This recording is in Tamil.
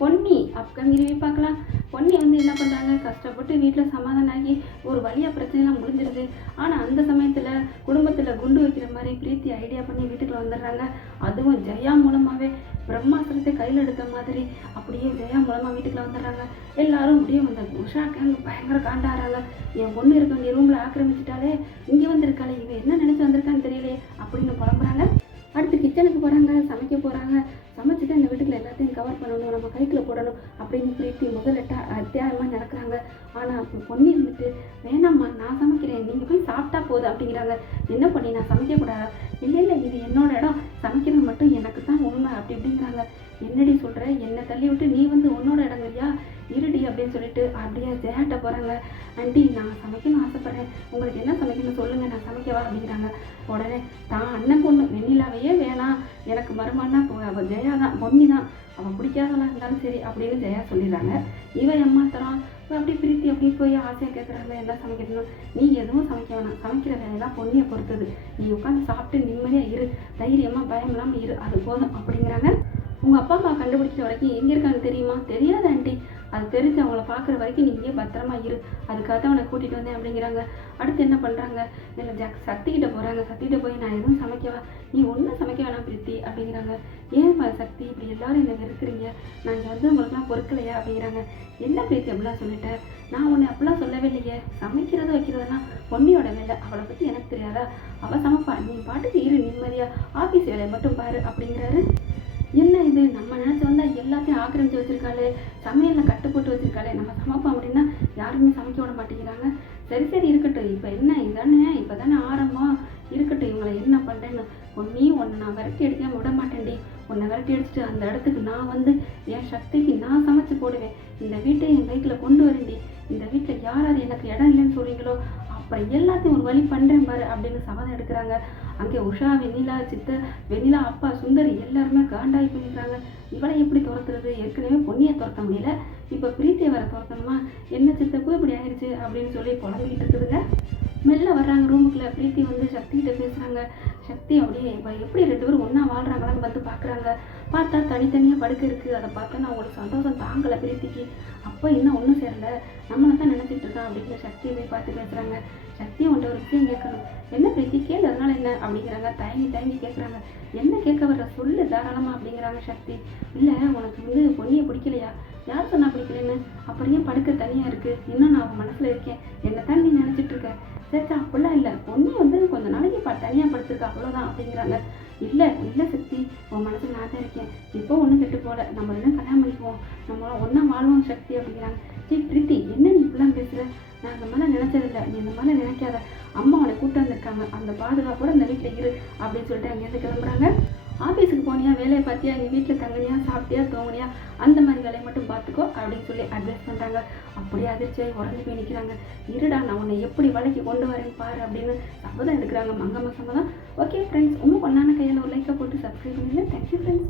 பொன்னி அப்கமிங் பார்க்கலாம். பொன்னி வந்து என்ன பண்ணுறாங்க, கஷ்டப்பட்டு வீட்டில் சமாதானம் ஆகி ஒரு வழியாக பிரச்சனைலாம் முடிஞ்சிருது. ஆனால் அந்த சமயத்தில் குடும்பத்தில் குண்டு வைக்கிற மாதிரி பிரீத்தி ஐடியா பண்ணி வீட்டுக்குள்ள வந்துடுறாங்க. அதுவும் ஜெயா மூலமாகவே பிரம்மாஸ்திரத்தை கையில் எடுத்த மாதிரி அப்படியே ஜெயா மூலமாக வீட்டுக்குள்ள வந்துடுறாங்க. எல்லாரும் அப்படியே அந்த உஷாக்கு அங்கே பயங்கர காண்டாடுறாங்க. என் பொண்ணு இருக்க வேண்டிய ரூமில் ஆக்கிரமிச்சிட்டாலே, இங்கே வந்திருக்காளே, இவன் என்ன நினச்சி வந்திருக்கான்னு தெரியலையே அப்படின்னு புலம்புறாங்க. அடுத்து கிச்சனுக்கு போகிறாங்க, சமைக்க போகிறாங்க. சமைச்சிட்டு அந்த வீட்டுக்குள்ள எல்லாத்தையும் கவர் பண்ணணும், நம்ம கைக்குள்ள போடணும் அப்படின்னு பிரீத்தி அத்தியாயமாக நடக்கிறாங்க. ஆனால் அப்போ பொன்னி இருந்துட்டு, வேணாம்மா நான் சமைக்கிறேன், நீங்கள் போய் சாப்பிட்டா போதும் அப்படிங்கிறாங்க. என்ன பண்ணி நான் சமைக்கக்கூடாதா? இல்லை இல்லை, இது என்னோட இடம், சமைக்கிறது மட்டும் எனக்கு தான் உண்மை அப்படி இப்படிங்கிறாங்க. என்னடி சொல்கிற, என்னை தள்ளி விட்டு நீ வந்து உன்னோட இடங்கறியா, இருடி அப்படின்னு சொல்லிட்டு அப்படியே ஜெயாட்ட போகிறாங்க. ஆண்டி நான் சமைக்கணும்னு ஆசைப்பட்றேன், உங்களுக்கு என்ன சமைக்கணும்னு சொல்லுங்கள், நான் சமைக்கவா அப்படிங்கிறாங்க. உடனே தான் அண்ணன் பொண்ணு வெண்ணிலாவையே வேணாம், எனக்கு மருமானா அவள் ஜெயா தான், பொன்னி தான், அவன் பிடிக்காதவளாக இருந்தாலும் சரி அப்படின்னு ஜெயா சொல்லிடுறாங்க. இவன் ஏமாத்துறான். அப்படி பிரீத்தி அப்படி போய் ஆசையாக கேட்குறாங்க, என்ன சமைக்கணும், நீ எதுவும் சமைக்க வேணாம், சமைக்கிற வேலையெல்லாம் பொன்னியை பொறுத்தது, நீ உட்காந்து சாப்பிட்டு நிம்மதியாக இரு, தைரியமாக பயம் இல்லாமல் இரு, அது போதும் அப்படிங்கிறாங்க. உங்கள் அப்பா அம்மா கண்டுபிடிக்கிற வரைக்கும் எங்கே இருக்கான்னு தெரியுமா? தெரியாது ஆண்டி, அது தெரிஞ்சு அவங்கள பார்க்குற வரைக்கும் நீ இங்கே பத்திரமா இரு, அதுக்காக தான் அவனை கூட்டிகிட்டு வந்தேன் அப்படிங்கிறாங்க. அடுத்து என்ன பண்ணுறாங்க, இல்லை சக்திகிட்ட போகிறாங்க. சக்திகிட்ட போய் நான் எதுவும் சமைக்கவா? நீ ஒன்றும் சமைக்க வேணாம் பிரீத்தி அப்படிங்கிறாங்க. ஏன் சக்தி இப்படி எல்லாரும் என்னை வெறுக்கிறீங்க, நான் இங்கே வந்து உங்களுக்குலாம் பொறுக்கலையா அப்படிங்கிறாங்க. என்ன பிரீத்தி அப்படிலாம் சொல்லிட்டேன், நான் உன்னை அப்படிலாம் சொல்லவே இல்லையே, சமைக்கிறது வைக்கிறதுனா பொன்னியோட வேலை, அவளை பற்றி எனக்கு தெரியாதா, அவள் சமைப்பா, நீ பாட்டுக்கு இரு நிம்மதியாக, ஆஃபீஸ் வேலையை மட்டும் பாரு அப்படிங்கிறாரு. என்ன இது, நம்ம நினச்சி வந்தால் எல்லாத்தையும் ஆக்கிரமிச்சு வச்சுருக்காளே, சமையலில் கட்டு போட்டு வச்சுருக்காளே, நம்ம சமைப்போம் அப்படின்னா யாருமே சமைக்க விட மாட்டேங்கிறாங்க. சரி சரி இருக்கட்டும், இப்போ என்ன இதானே, இப்போ தானே ஆரம்பம், இருக்கட்டும், இவங்களை என்ன பண்ணுறேன்னு பொன்னி, உன்னை நான் விரட்டி அடிக்காமல் விட மாட்டேன்டி, உன்னை விரட்டி அடிச்சுட்டு அந்த இடத்துக்கு நான் வந்து என் சக்திக்கு நான் சமைச்சு போடுவேன், இந்த வீட்டை என் கைக்கில் கொண்டு வரேன்டி, இந்த வீட்டில் யார் யார் எனக்கு இடம் இல்லைன்னு சொல்கிறீங்களோ அப்புறம் எல்லாத்தையும் ஒரு வழி பண்ணுறேன் பாரு அப்படின்னு சபதம் எடுக்கிறாங்க. அங்கே உஷா, வெண்ணிலா, வெண்ணிலா அப்பா சுந்தரி எல்லாருமே காண்டாகி பண்ணிக்கிறாங்க. இவளை எப்படி துரத்துறது, ஏற்கனவே பொன்னியை துரத்த முடியல, இப்போ பிரீத்தியை வர துரத்தணுமா, என்ன சித்தப்போ இப்படி ஆயிடுச்சு அப்படின்னு சொல்லி குழம்பிக்கிட்டு இருக்குதுங்க. மெல்ல வர்றாங்க ரூமுக்குள்ளே. பிரீத்தி வந்து சக்திகிட்ட பேசுகிறாங்க. சக்தி அப்படியே இப்போ எப்படி ரெண்டு பேரும் ஒன்றா வாழ்கிறாங்களான்னு வந்து பார்க்குறாங்க. பார்த்தா தனித்தனியாக படுக்க இருக்குது. அதை பார்த்தா நான் உங்களுக்கு சந்தோஷம் தாங்கலை பிரீத்திக்கு. அப்போ இன்னும் ஒன்றும் சேரலை, நம்மளை தான் நினச்சிட்டு இருக்கான் அப்படின்னு சக்தியை போய் பார்த்து பேசுகிறாங்க. சக்தியை உன்ட்ட ஒரு விஷயம் கேட்கணும். என்ன பிரீத்தி கேளு, அதனால என்ன அப்படிங்கிறாங்க. தயங்கி கேட்குறாங்க. என்ன கேட்க வர்ற, சொல்லு தாராளமாக அப்படிங்கிறாங்க சக்தி. இல்லை உனக்கு வந்து பொன்னியை பிடிக்கலையா? யார் சொன்னா பிடிக்கலன்னு? அப்புறம் ஏன் படுக்க தனியாக இருக்குது, இன்னும் நான் அவன் மனசில் இருக்கேன், என்ன தான் நீ நினச்சிட்டு இருக்க? சரிச்சா, அப்படிலாம் இல்லை, பொன்னி வந்து கொஞ்சம் நாளைக்கு தனியாக படுத்துருக்கா அவ்வளோதான் அப்படிங்கிறாங்க. இல்லை சக்தி, உன் மனசில் நான் தான் இருக்கேன், இப்போ ஒன்றும் கெட்டு போகல, நம்ம இன்னும் கல்யாணம் பண்ணிக்குவோம், நம்ம ஒன்றா வாழ்வோம் சக்தி அப்படிங்கிறாங்க. சரி பிரீத்தி, என்ன நீ இப்படிலாம் பேசுகிற, நான் அந்த மாதிரிலாம் நினச்சதில்லை, நீ இந்த மாதிரிலாம் நினைக்காத, அம்மா அவனை கூப்பிட்டு வந்திருக்காங்க, அந்த பாதுகாப்போட இந்த வீட்டில் இரு அப்படின்னு சொல்லிட்டு அங்கேருந்து கிளம்புறாங்க. ஆஃபீஸுக்கு போனியா, வேலையை பார்த்தியா, எங்கள் வீட்டில் தங்கினியா, சாப்பிட்டியா, தூங்குனியா, அந்த மாதிரி வேலையை மட்டும் பார்த்துக்கோ அப்படின்னு சொல்லி அட்வைஸ் பண்ணுறாங்க. அப்படியே அதிர்ச்சியாகி உடஞ்சி போய் நிற்கிறாங்க. இருடா, நான் உன்னை எப்படி வேலைக்கு கொண்டு வரேன்னு பாரு அப்படின்னு சபதம் எடுக்கிறாங்க. மங்கம்மா சம்மதம். ஓகே ஃப்ரெண்ட்ஸ், உங்கள் பொண்ணான கையில் ஒரு லைக்கை போட்டு சப்ஸ்கிரைப் பண்ணிடுங்க. Thank you friends.